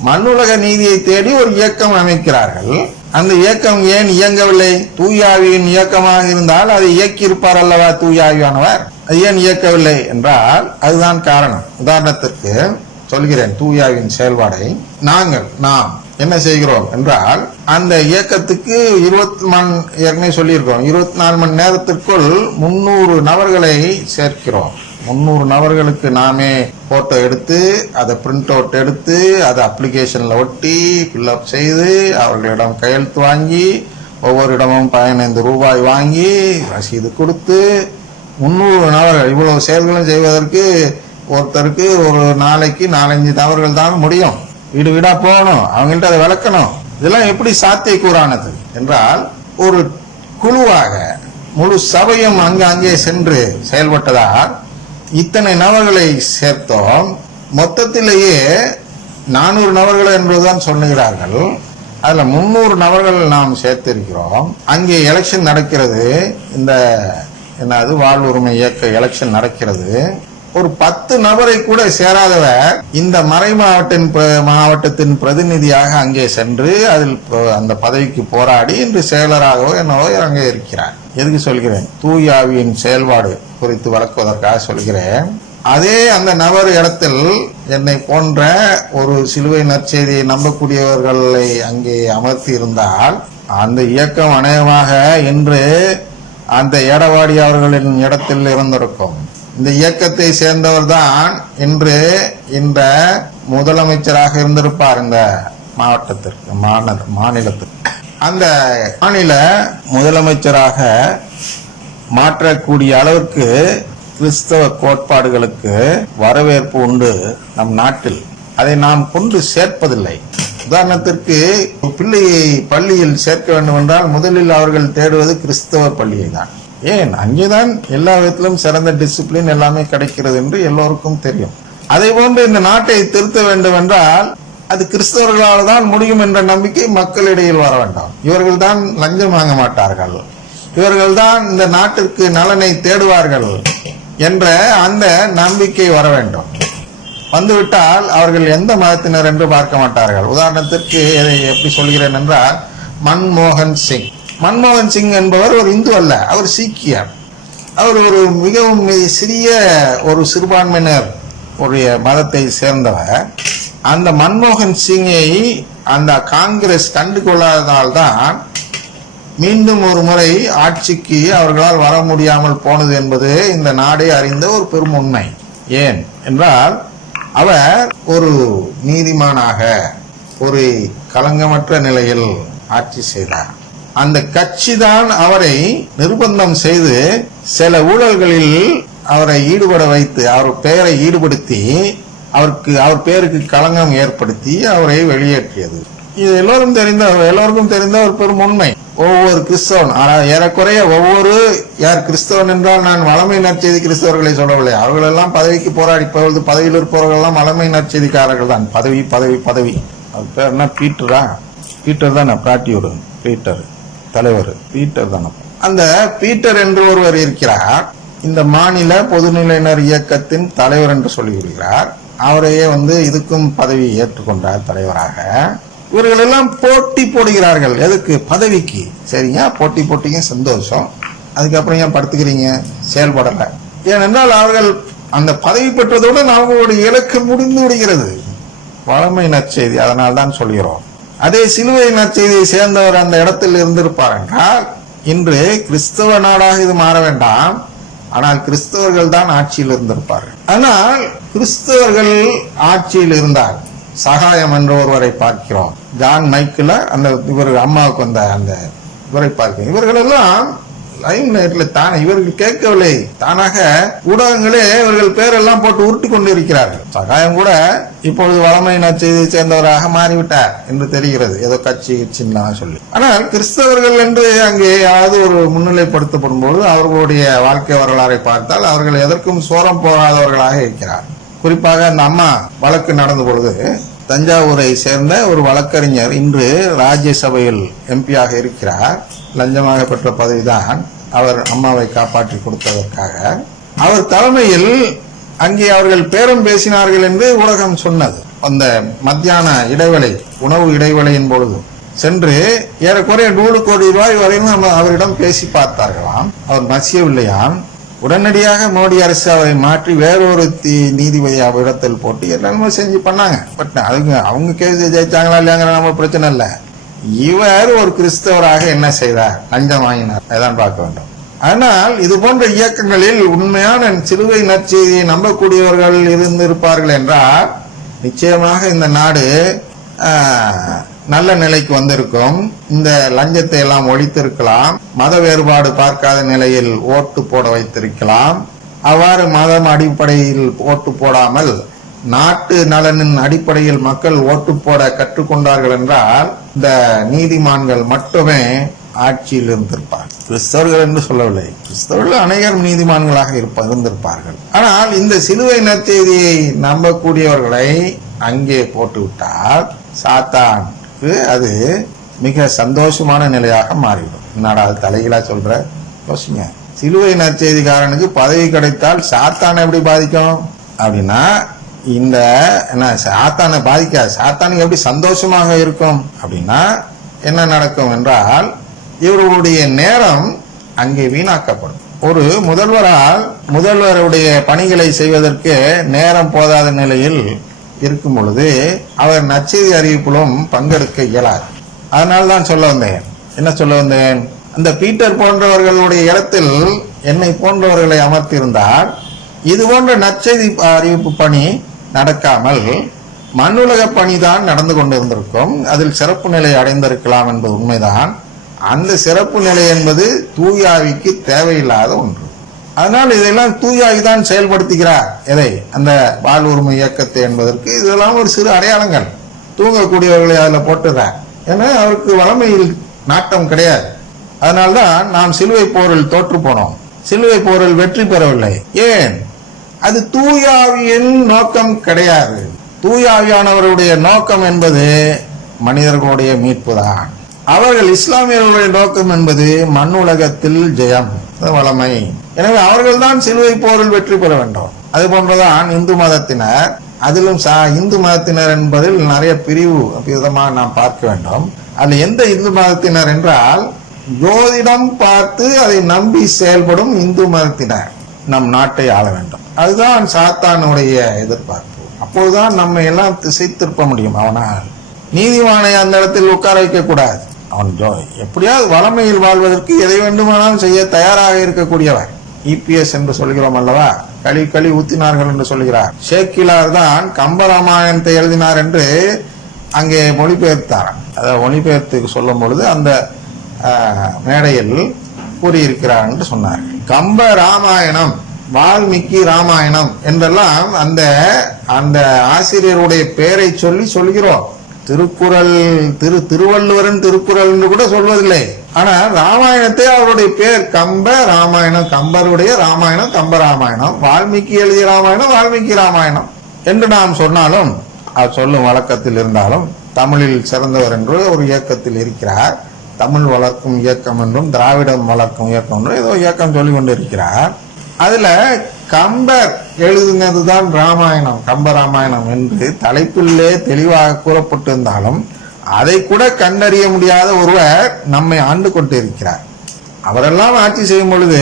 மண்ணுலக நீதியை தேடி ஒரு இயக்கம் அமைக்கிறார்கள். அந்த இயக்கம் ஏன் இயங்கவில்லை? தூயாவியின் இயக்கமாக இருந்தால் அதை இயக்கியிருப்பார் அல்லவா தூயாவியானவர்? அது ஏன் இயக்கவில்லை என்றால் அதுதான் காரணம். உதாரணத்திற்கு சொல்கிறேன் தூயாவின் செயல்பாடை. நாங்கள் நாம் என்ன செய்கிறோம் என்றால் அந்த இயக்கத்துக்கு இருபத்தி மணி ஏற்கனவே சொல்லியிருக்கோம் இருபத்தி நாலு மணி நேரத்திற்குள் முன்னூறு நபர்களை சேர்க்கிறோம். முந்நூறு நபர்களுக்கு நாமே போட்டோ எடுத்து அதை பிரிண்ட் அவுட் எடுத்து அதை அப்ளிகேஷனில் ஒட்டி ஃபில்அப் செய்து அவர்களிடம் கையெழுத்து வாங்கி ஒவ்வொரு இடமும் பதினைந்து ரூபாய் வாங்கி ரசீது கொடுத்து முந்நூறு நபர்கள் இவ்வளவு செயல்களும் செய்வதற்கு ஒருத்தருக்கு ஒரு நாளைக்கு நாலஞ்சு நபர்கள் தான் முடியும். வீடு வீடாக போகணும் அவங்கள்ட்ட அதை விளக்கணும். இதெல்லாம் எப்படி சாத்தியக்கூறானது என்றால் ஒரு குழுவாக முழு சபையும் அங்கு அங்கே சென்று செயல்பட்டதால் இத்தனை நபர்களை சேர்த்தோம். மொத்தத்திலேயே நானூறு நபர்கள் என்பதுதான் சொல்லுகிறார்கள். அதில் முந்நூறு நபர்கள் நாம் சேர்த்திருக்கிறோம். அங்கே எலெக்ஷன் நடக்கிறது. இந்த என்னது வாழ்வுரிமை இயக்க எலெக்ஷன் நடக்கிறது. ஒரு பத்து நபரை கூட சேராதவர் இந்த மறை மாவட்டின் ப- மாவட்டத்தின் பிரதிநிதியாக அங்கே சென்று அதில் அந்த பதவிக்கு போராடி இன்று செயலராகவோ என்னவோ அங்கே இருக்கிறார். எதுக்கு சொல்கிறேன்? தூயாவியின் செயல்பாடு குறித்து வளர்க்குவதற்காக சொல்கிறேன். அதே அந்த நபர் இடத்தில் என்னை போன்ற ஒரு சிலுவை நற்செய்தியை நம்பக்கூடியவர்களை அங்கே அமர்த்தி இருந்தால் அந்த இயக்கம் அநேகமாக இன்று அந்த எடவாடி அவர்களின் இடத்தில் இருந்திருக்கும். இந்த இயக்கத்தை சேர்ந்தவர் தான் இன்று இந்த முதலமைச்சராக இருந்திருப்பார் இந்த மாவட்டத்திற்கு மாநில மாநிலத்திற்கு அந்த மாநில முதலமைச்சராக மாற்றக்கூடிய அளவிற்கு கிறிஸ்தவ கோட்பாடுகளுக்கு வரவேற்பு உண்டு நம் நாட்டில். அதை நாம் கொண்டு சேர்ப்பதில்லை. உதாரணத்திற்கு ஒரு பிள்ளையை பள்ளியில் சேர்க்க வேண்டும் என்றால் முதலில் அவர்கள் தேடுவது கிறிஸ்தவ பள்ளியை தான் ஏன்? அங்கேதான் எல்லா விதத்திலும் சிறந்த டிசிப்ளின் எல்லாமே கிடைக்கிறது என்று எல்லோருக்கும் தெரியும். அதை போன்று இந்த நாட்டை திருத்த வேண்டும் என்றால் அது கிறிஸ்தவர்களால் தான் முடியும் என்ற நம்பிக்கை மக்களிடையில் வர வேண்டாம். இவர்கள் தான் லஞ்சம் வாங்க மாட்டார்கள். இவர்கள் தான் இந்த நாட்டிற்கு நலனை தேடுவார்கள் என்ற அந்த நம்பிக்கை வர வேண்டும். வந்துவிட்டால் அவர்கள் எந்த மதத்தினர் என்று பார்க்க மாட்டார்கள். உதாரணத்திற்கு எப்படி சொல்கிறேன் என்றால் மன்மோகன் சிங். மன்மோகன் சிங் என்பவர் ஒரு இந்து அல்ல அவர் சீக்கியர். அவர் ஒரு மிகவும் சிறிய ஒரு சிறுபான்மையினர் உடைய மதத்தை சேர்ந்தவர். அந்த மன்மோகன் சிங்கை அந்த காங்கிரஸ் கண்டு கொள்ளாததால்தான் மீண்டும் ஒரு முறை ஆட்சிக்கு அவர்களால் வர முடியாமல் போனது என்பது இந்த நாடே அறிந்த ஒரு பெரும் உண்மை ஏன் என்றால் அவர் ஒரு நீதிமானாக ஒரு களங்கமற்ற நிலையில் ஆட்சி செய்தார். அந்த கட்சி தான் அவரை நிர்பந்தம் செய்து சில ஊழல்களில் அவரை ஈடுபட வைத்து அவர் பெயரை ஈடுபடுத்தி அவருக்கு அவர் பெயருக்கு களங்கம் ஏற்படுத்தி அவரை வெளியேற்றியது. இது எல்லோரும் தெரிந்த எல்லோருக்கும் தெரிந்த ஒரு பெரும் உண்மை. ஒவ்வொரு கிறிஸ்தவன் ஆனால் ஏறக்குறைய ஒவ்வொரு யார் கிறிஸ்தவன் என்றால் நான் வளமை நற்செய்தி கிறிஸ்தவர்களை சொல்லவில்லை. அவர்களெல்லாம் பதவிக்கு போராடி இப்பொழுது பதவியில் இருப்பவர்கள்லாம் வளமை நற்செய்திக்காரர்கள் தான். பதவி பதவி பதவி. அது பேர் என்ன பீட்டரா? பீட்டர் தானே பிராட்டியூர் பீட்டர். தலைவர். பீட்டர் தானே. அந்த பீட்டர் என்று ஒருவர் இருக்கிறார். இந்த மாநில பொதுநிலையினர் இயக்கத்தின் தலைவர் என்று சொல்லிவிடுகிறார் அவரையே வந்து இதுக்கும் பதவி ஏற்றுக்கொண்டார் தலைவராக. இவர்கள் எல்லாம் போட்டி போடுகிறார்கள். எதுக்கு? பதவிக்கு. சரிங்க போட்டி போட்டீங்க சந்தோஷம். அதுக்கப்புறம் ஏன் படுத்துக்கிறீங்க? செயல்படல. ஏனென்றால் அவர்கள் அந்த பதவி பெற்றதுடன் அவங்களுடைய இலக்கு முடிந்து விடுகிறது. வளமை நற்செய்தி. அதனால் தான் சொல்கிறோம். அதே சிலுவை நற்செய்தியை சேர்ந்தவர் அந்த இடத்தில் இருந்திருப்பார் என்றால் இன்று கிறிஸ்தவ நாடாக இது மாற வேண்டாம். ஆனால் கிறிஸ்தவர்கள் தான் ஆட்சியில் இருந்திருப்பார்கள். ஆனால் கிறிஸ்தவர்கள் ஆட்சியில் இருந்தார். சகாயம் என்ற ஒருவரை பார்க்கிறோம். ஜான் மைக்கில் அந்த இவர் அம்மாவுக்கு வந்த அந்த இவரை பார்க்கிறோம். இவர்கள் எல்லாம் லைவ் நைட்ல தானே இவர்கள் கேட்கவில்லை. தானாக ஊடகங்களே இவர்கள் பேரெல்லாம் போட்டு உருட்டு கொண்டு இருக்கிறார்கள் சகாயம் கூட இப்பொழுது வளமை நற்செய்தியை சேர்ந்தவராக மாறிவிட்டார் என்று தெரிகிறது. ஏதோ கட்சி சின்ன சொல்லி. ஆனால் கிறிஸ்தவர்கள் என்று அங்கே யாராவது ஒரு முன்னிலைப்படுத்தப்படும் போது அவர்களுடைய வாழ்க்கை வரலாறை பார்த்தால் அவர்கள் எதற்கும் சோரம் போகாதவர்களாக இருக்கிறார் குறிப்பாக அந்த அம்மா வழக்கு நடந்த பொழுது தஞ்சாவூரை சேர்ந்த ஒரு வழக்கறிஞர் இன்று ராஜ்யசபையில் எம்பியாக இருக்கிறார். லஞ்சமாக பெற்ற பதவிதான் அவர் அம்மாவை காப்பாற்றி கொடுத்ததற்காக. அவர் தலைமையில் அங்கே அவர்கள் பேரம் பேசினார்கள் என்று உலகம் சொன்னது. அந்த மத்தியான இடைவேளை உணவு இடைவேளையின் பொழுது சென்று ஏறக்குறைய நூறு கோடி ரூபாய் வரையும் நம்ம அவரிடம் பேசி பார்த்தார்களாம். அவர் நசியவில்லையாம் உடனடியாக மோடி அரசு அவரை மாற்றி வேறொரு நீதிபதி அவரிடத்தில் போட்டு எல்லாமே செஞ்சு பண்ணாங்க? பட் அதுக்கு அவங்க கேஸ் ஜெயிச்சாங்களா இல்லையாங்கிற நம்ம பிரச்சனை இல்லை. இவர் ஒரு கிறிஸ்தவராக என்ன செய்தார்? லஞ்சம் வாங்கினார். அதான் பார்க்க வேண்டும். ஆனால் இது போன்ற இயக்கங்களில் உண்மையான சிலுவை நற்செய்தியை நம்பக்கூடியவர்கள் இருந்திருப்பார்கள் என்றால் நிச்சயமாக இந்த நாடு நல்ல நிலைக்கு வந்திருக்கும். இந்த லஞ்சத்தை எல்லாம் ஒழித்திருக்கலாம். மத வேறுபாடு பார்க்காத நிலையில் ஓட்டு போட வைத்திருக்கலாம். அவ்வாறு மதம் அடிப்படையில் ஓட்டு போடாமல் நாட்டு நலனின் அடிப்படையில் மக்கள் ஓட்டு போட கற்றுக்கொண்டார்கள் என்றால் இந்த நீதிமான்கள் மட்டுமே ஆட்சியில் இருந்திருப்பார் கிறிஸ்தவர்கள் என்று சொல்லவில்லை. கிறிஸ்தவர்கள் அநேகர் நீதிமான்களாக இருப்ப இருந்திருப்பார்கள். ஆனால் இந்த சிலுவை நற்செய்தியை நம்பக்கூடியவர்களை அங்கே போட்டுவிட்டால் சாத்தான். அது மிக சந்தோஷமான நிலையாக மாறிவிடும். என்னடா அது தலைகீழா சொல்ற? யோசிங்க. சிலுவை நற்செய்திக்காரனுக்கு பதவி கிடைத்தால் சாத்தானை எப்படி பாதிக்கும்? அப்படின்னா இந்த என்ன சாத்தானை பாதிக்காது. சாத்தானுக்கு எப்படி சந்தோஷமாக இருக்கும்? அப்படின்னா என்ன நடக்கும் என்றால் இவர்களுடைய நேரம் அங்கே வீணாக்கப்படும். ஒரு முதல்வரால் முதல்வருடைய பணிகளை செய்வதற்கு நேரம் போதாத நிலையில் இருக்கும் பொழுது அவர் நச்செய்தி அறிவிப்பிலும் பங்கெடுக்க இயலாது. அதனால தான் சொல்ல வந்தேன். என்ன சொல்ல வந்தேன்? அந்த பீட்டர் போன்றவர்களுடைய இடத்தில் என்னை போன்றவர்களை அமர்த்தியிருந்தால் இது போன்ற நச்செய்தி அறிவிப்பு பணி நடக்காமல் மண்ணுலக பணிதான் நடந்து கொண்டிருந்திருக்கும். அதில் சிறப்பு நிலை அடைந்திருக்கலாம் என்பது உண்மைதான். அந்த சிறப்பு நிலை என்பது தூயாவிக்கு தேவையில்லாத ஒன்று. அதனால் இதெல்லாம் தூயாகி தான் செயல்படுத்துகிறார். எதை? அந்த பால் உரிமை இயக்கத்தை என்பதற்கு இதெல்லாம் ஒரு சிறு அடையாளங்கள். தூங்கக்கூடியவர்களை அதில் போட்டுறார் ஏன்னா அவருக்கு வளமையில் நாட்டம் கிடையாது. அதனால்தான் நாம் சிலுவை போரில் தோற்று போனோம். சிலுவை போரில் வெற்றி பெறவில்லை. ஏன்? அது தூயாவியின் நோக்கம் கிடையாது. தூயாவியானவருடைய நோக்கம் என்பது மனிதர்களுடைய மீட்பு தான் அவர்கள் இஸ்லாமியர்களுடைய நோக்கம் என்பது மண் உலகத்தில் ஜெயம் வளமை. எனவே அவர்கள்தான் சிலுவை போரில் வெற்றி பெற வேண்டும். அது போன்றதான் இந்து மதத்தினர் அதிலும் சா- இந்து மதத்தினர் என்பதில் நிறைய பிரிவு விதமாக நாம் பார்க்க வேண்டும். அதில் எந்த இந்து மதத்தினர் என்றால் ஜோதிடம் பார்த்து அதை நம்பி செயல்படும் இந்து மதத்தினர் நம் நாட்டை ஆள வேண்டும். அதுதான் சாத்தானுடைய எதிர்பார்ப்பு. அப்போதுதான் நம்ம எல்லாம் திசை திருப்ப முடியும். அவனால் நீதிமானை அந்த இடத்தில் உட்கார வைக்க கூடாது. அவன் ஜோ- எப்படியாவது வளமையில் வாழ்வதற்கு எதை வேண்டுமானாலும் செய்ய தயாராக இருக்கக்கூடியவர். இபிஎஸ் என்று சொல்கிறோம் அல்லவா? களி களி ஊத்தினார்கள் என்று சொல்கிறார். ஷேக்கிலார் தான் கம்பராமாயணத்தை எழுதினார் என்று அங்கே மொழிபெயர்த்தார். அதை மொழிபெயர்த்து சொல்லும் பொழுது அந்த மேடையில் கூறியிருக்கிறார் என்று சொன்னார். கம்ப ராமாயணம் வால்மீகி ராமாயணம் என்றெல்லாம் அந்த அந்த ஆசிரியருடைய பெயரை சொல்லி சொல்கிறோம். திருக்குறள் திரு திருவள்ளுவரின் திருக்குறள் என்று கூட சொல்வதில்லை. ஆனா ராமாயணத்தை அவருடைய பேர் கம்ப ராமாயணம் கம்பருடைய ராமாயணம் கம்ப ராமாயணம். வால்மீகி எழுதிய ராமாயணம் வால்மீகி ராமாயணம். என்று நாம் சொன்னாலும் அவர் சொல்லும் வழக்கத்தில் இருந்தாலும் தமிழில் சிறந்தவர் என்று ஒரு இயக்கத்தில் இருக்கிறார். தமிழ் வளர்க்கும் இயக்கம் என்றும் திராவிடம் வளர்க்கும் இயக்கம் என்றும் ஏதோ இயக்கம் சொல்லிக் கொண்டிருக்கிறார் அதுல கம்பர் எழுதினதுதான் ராமாயணம் கம்ப ராமாயணம் என்று தலைப்பிலே தெளிவாக கூறப்பட்டிருந்தாலும் அதை கூட கண்டறிய முடியாத ஒருவர் நம்மை ஆண்டு கொண்டிருக்கிறார். அவரெல்லாம் ஆட்சி செய்யும் பொழுது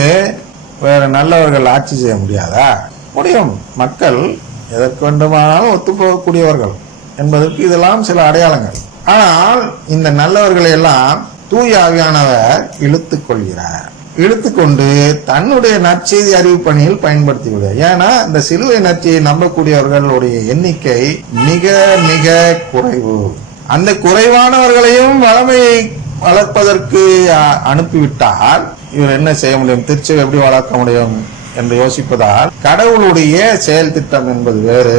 வேற நல்லவர்கள் ஆட்சி செய்ய முடியாதா? முடியும். மக்கள் எதற்கு வேண்டுமானாலும் ஒத்துப்போகக்கூடியவர்கள் என்பதற்கு இதெல்லாம் சில அடையாளங்கள். ஆனால் இந்த நல்லவர்களை எல்லாம் தூய ஆவியானவர் இழுத்துக் கொள்கிறார். இழுத்துக்கொண்டு தன்னுடைய நற்செய்தி அறிவிப்பணியில் பயன்படுத்தி விடுவார் ஏன்னா இந்த சிலுவை நற்செய்தியை நம்பக்கூடியவர்களுடைய எண்ணிக்கை மிக மிக குறைவு. அந்த குறைவானவர்களையும் வளமையை வளர்ப்பதற்கு அனுப்பிவிட்டால் இவர் என்ன செய்ய முடியும்? திருச்சியை எப்படி வளர்க்க முடியும்? என்று யோசிப்பதால் கடவுளுடைய செயல் திட்டம் என்பது வேறு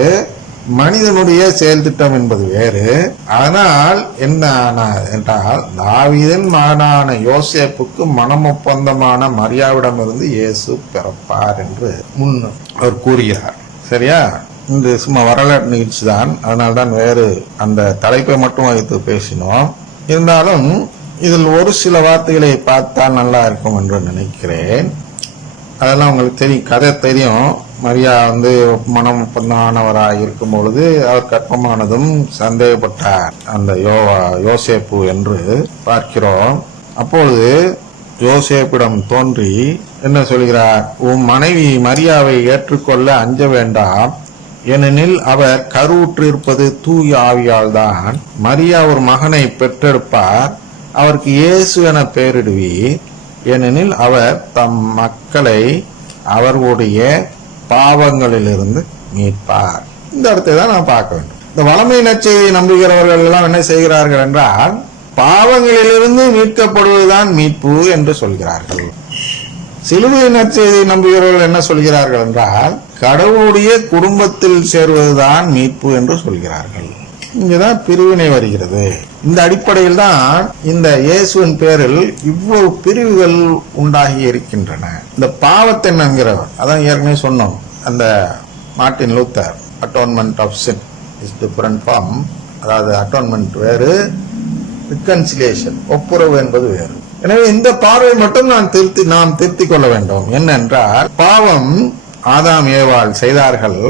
மனிதனுடைய செயல் திட்டம் என்பது வேறு. ஆனால் என்ன ஆனால் என்றால் தாவிதன் மகனான யோசேப்புக்கு மனமொப்பந்தமான மரியாவிடமிருந்து இயேசு பிறப்பார் என்று முன் அவர் கூறுகிறார். சரியா? இந்த சும்மா வரலாற்று நிகழ்ச்சி தான். அதனால்தான் வேறு அந்த தலைப்பை மட்டும் வைத்து பேசினோம். இருந்தாலும் இதில் ஒரு சில வார்த்தைகளை பார்த்தால் நல்லா இருக்கும் என்று நினைக்கிறேன். அதெல்லாம் உங்களுக்கு தெரியும். கதை தெரியும். மரியா வந்து மனம் ஒப்பந்தமானவராய் இருக்கும் பொழுது அவர் கற்பமானதும் சந்தேகப்பட்டார். அந்த யோவா யோசேப்பு என்று பார்க்கிறோம். அப்பொழுது யோசேப்பிடம் தோன்றி என்ன சொல்கிறார்? உன் மனைவி மரியாவை ஏற்றுக்கொள்ள அஞ்ச வேண்டாம். ஏனெனில் அவர் கருவுற்றிருப்பது தூய ஆவியால் தான். மரியா ஒரு மகனை பெற்றெடுப்பார். அவருக்கு இயேசு என பெயரிடுவீர். ஏனெனில் அவர் தம் மக்களை அவர்களுடைய பாவங்களிலிருந்து மீட்பார். இந்த இடத்தை தான் நான் பார்க்க வேண்டும். இந்த வளமை நச்சையை நம்புகிறவர்கள் எல்லாம் என்ன செய்கிறார்கள் என்றால் பாவங்களிலிருந்து மீட்கப்படுவதுதான் மீட்பு என்று சொல்கிறார்கள். சிலுவை நற்செய்தியை நம்புகிறவர்கள் என்ன சொல்கிறார்கள் என்றால் கடவுளுடைய குடும்பத்தில் சேர்வதுதான் மீட்பு என்று சொல்கிறார்கள். இங்கேதான் பிரிவினை வருகிறது. இந்த அடிப்படையில் தான் இந்த இயேசுவின் பேரில் இவ்வளவு பிரிவுகள் உண்டாகி இருக்கின்றன. இந்த பாவத்தை என்கிறவர் அதான் ஏற்கனவே சொன்னோம் அந்த Martin Luther atonement of sin is different form அதாவது அட்டோன்மெண்ட் வேறு ரிகன்சிலியேஷன் ஒப்புரவு என்பது வேறு. எனவே இந்த பார்வை மட்டும் நான் திருத்தி நாம் திருத்திக் கொள்ள வேண்டும். என்னென்றால் பாவம் ஆதாம் ஏவாள் செய்தார்கள்.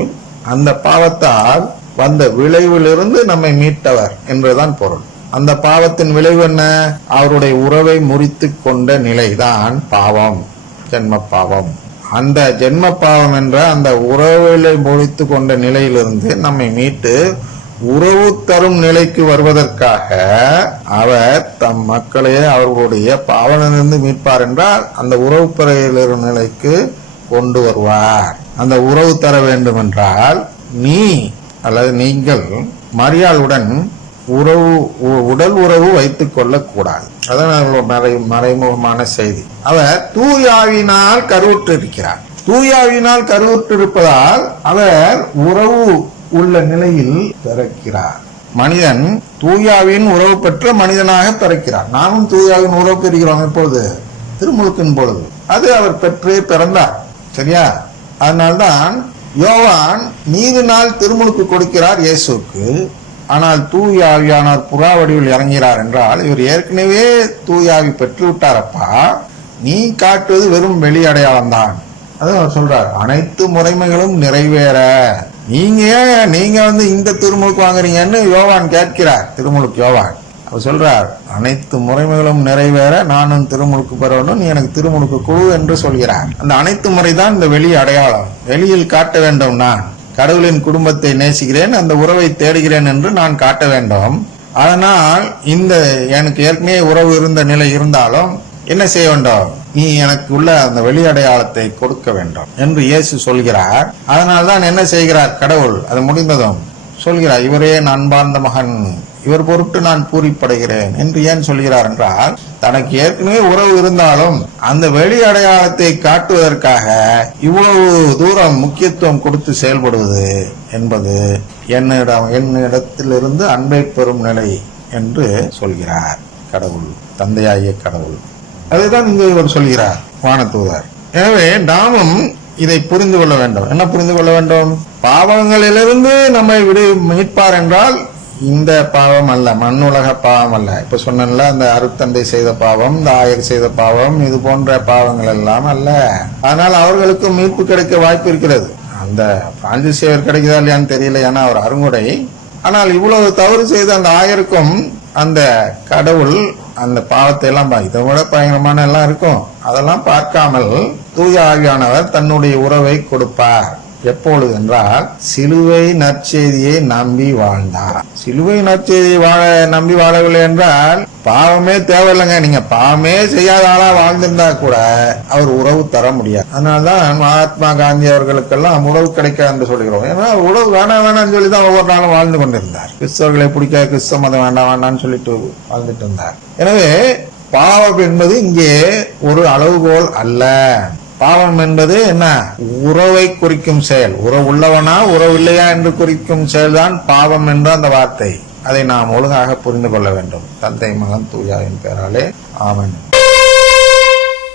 அந்த பாவத்தால் வந்த விளைவிலிருந்து நம்மை மீட்டவர் என்றுதான் பொருள். அந்த பாவத்தின் விளைவு என்ன? அவருடைய உறவை முறித்து கொண்ட நிலைதான் பாவம் ஜென்ம பாவம் அந்த ஜென்ம பாவம் என்ற அந்த உறவுகளை முறித்து கொண்ட நிலையிலிருந்து நம்மை மீட்டு உறவு தரும் நிலைக்கு வருவதற்காக அவர் தம் மக்களை அவர்களுடைய பாவனிலிருந்து மீட்பார் என்றால் அந்த உறவு பெறுகிற நிலைக்கு கொண்டு வருவார். அந்த உறவு தர வேண்டும் என்றால் நீ அல்லது நீங்கள் மரியாளுடன் உறவு உ- உடல் உறவு வைத்துக் கொள்ளக் கூடாது அதான் மறை மறைமுகமான செய்தி. அவர் தூயாவினால் கருவுற்றிருக்கிறார். தூயாவினால் கருவுற்றிருப்பதால் அவர் உறவு உள்ள நிலையில் பிறக்கிறார். மனிதன் தூயாவின் உறவு பெற்ற மனிதனாக பிறக்கிறார். நானும் தூயாவின் உறவு பெறுகிறோம் இப்பொழுது திருமுழுக்கின் பொழுது. அது அவர் பெற்று பிறந்தார். சரியா? அதனால்தான் யோவான் நீதி நாள் திருமுழுக்கு கொடுக்கிறார் இயேசுக்கு ஆனால் தூய ஆவியானவர் புறா வடிவில் இறங்கிறார் என்றால் இவர் ஏற்கனவே தூயாவி பெற்றுவிட்டாரப்பா. பெற்று விட்டாரப்பா நீ காட்டுவது வெறும் வெளி அடையாளம் தான். அவர் சொல்றார் அனைத்து முறைமைகளும் நிறைவேற. நீங்க ஏன் நீங்க வந்து இந்த திருமுழுக்கு வாங்குறீங்கன்னு யோவான் கேட்கிறார் திருமுழுக்கு யோவான். அவர் சொல்றார் அனைத்து முறைமைகளும் நிறைவேற நானும் திருமுழுக்கு பெற வேண்டும் நீ எனக்கு திருமுழுக்கு குழு என்று சொல்கிறார். அந்த அனைத்து முறைதான் இந்த வெளி அடையாளம். வெளியில் காட்ட வேண்டும் நான். கடவுளின் குடும்பத்தை நேசிக்கிறேன் அந்த உறவை தேடுகிறேன் என்று நான் காட்ட வேண்டும். அதனால் இந்த எனக்கு ஏற்கனவே உறவு இருந்த நிலை இருந்தாலும் என்ன செய்ய வேண்டும்? நீ எனக்கு உள்ள அந்த வெளி அடையாளத்தை கொடுக்க வேண்டும் என்று இயேசு சொல்கிறார். அதனால்தான் என்ன செய்கிறார் கடவுள்? அது முடிந்ததும் சொல்கிறார் இவரே என் அன்பார்ந்த மகன். இவர் பொருட்டு நான் பூரிப்படைகிறேன் என்று ஏன் சொல்கிறார் என்றால் தனக்கு ஏற்கனவே உறவு இருந்தாலும் அந்த வெளி அடையாளத்தை காட்டுவதற்காக இவ்வளவு தூரம் முக்கியத்துவம் கொடுத்து செயல்படுவது என்பது என்னிடம் என்னிடத்திலிருந்து அன்பை பெறும் நிலை என்று சொல்கிறார். கடவுள் தந்தையாகிய கடவுள். அதுதான் இங்கு இவர் சொல்கிறார் வானதூதர். எனவே நாமும் இதை புரிந்து கொள்ள வேண்டும். என்ன புரிந்து கொள்ள வேண்டும்? பாவங்களிலிருந்து நம்மை விடு மீட்பார் என்றால் இந்த பாவம் அல்ல மண்ணுலக பாவம் அல்ல. இப்ப சொன்னேன்ல அந்த அருத்தந்தை செய்த பாவம் இந்த ஆயர் செய்த பாவம் இது போன்ற பாவங்கள் எல்லாம் அல்ல. ஆனால் அவர்களுக்கு மீட்பு கிடைக்க வாய்ப்பு இருக்கிறது. அந்த பிரான்சிஸ் சேவர் கிடைக்குதா இல்லையான்னு தெரியல ஏன்னா அவர் அருங்குடை. ஆனால் இவ்வளவு தவறு செய்த அந்த ஆயருக்கும் அந்த கடவுள் அந்த பாவத்தை எல்லாம் இதை விட பயங்கரமான எல்லாம் இருக்கும். அதெல்லாம் பார்க்காமல் தூய ஆகியானவர் தன்னுடைய உறவை கொடுப்பார். எப்பொழுது என்றால் சிலுவை நற்செய்தியை நம்பி வாழ்ந்தார் சிலுவை நற்செய்தியை வாழ நம்பி வாழவில்லை என்றால் பாவமே தேவையில்லைங்க. நீங்க பாவமே செய்யாத ஆளா வாழ்ந்திருந்தா கூட அவர் உறவு தர முடியாது. அதனாலதான் மகாத்மா காந்தி அவர்களுக்கெல்லாம் உறவு கிடைக்காது சொல்கிறோம். ஏன்னா உறவு வேணாம் வேணாம்னு சொல்லி தான் ஒவ்வொரு நாளும் வாழ்ந்து கொண்டிருந்தார். கிறிஸ்தவர்களை பிடிக்க கிறிஸ்தவ மதம் வேண்டாம் வேண்டாம்னு சொல்லிட்டு வாழ்ந்துட்டு இருந்தார். எனவே பாவம் என்பது இங்கே ஒரு அளவுகோல் அல்ல. பாவம் என்பது என்ன? உறவை குறிக்கும் செயல். உறவு உள்ளவனா உறவு இல்லையா என்று குறிக்கும் செயல்தான் பாவம் என்ற அந்த வார்த்தை. அதை நாம் ஒழுங்காக புரிந்து கொள்ள வேண்டும். தந்தை மகன் தூயாவின் பெயராலே. ஆமன்.